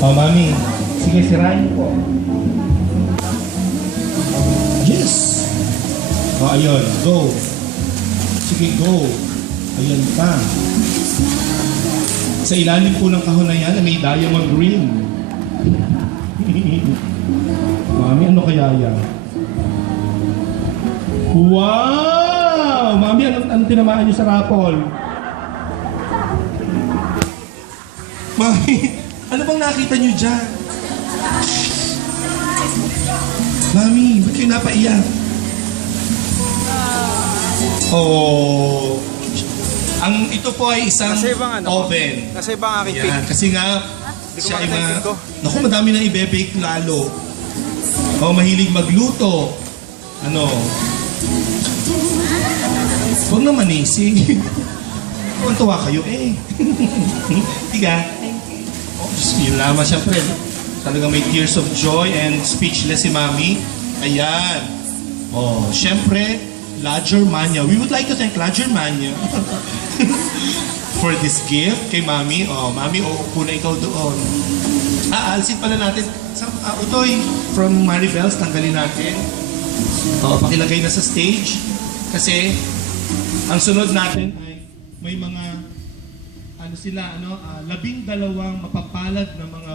Oh, mami. Sige, sirain po. Yes! Oh, ayun. Go. Sige, go. Ayun pa. Sa ilalim po ng kahon na yan, may diamond ring. Mami, ano kaya yan? Wow! Mami, ano tinamaan niyo sa raffle? Mami, ano bang nakita niyo dyan? Mami, ba't kayo napaiyak? Oh, ito po ay isang oven. Nasa ibang aking Yan, kasi nga, Hindi ko siya ay makita yung pin ko. naku, madami nang ibe-bake lalo. Oh, mahilig magluto. Ano? Huwag na manising. Tuwa kayo eh. Tiga. Oh, yun lamang siyempre. Talagang may tears of joy and speechless si Mami. Ayan. Oh, siyempre, La Germania. We would like to thank La Germania for this gift kay Mami. Oh, Mami, uupo na ikaw doon. Alisin pala natin. Utoy, from Maribel's, tanggalin natin. Oh, pakilagay na sa stage. Kasi, ang sunod natin ay may mga 12 mapapalad na mga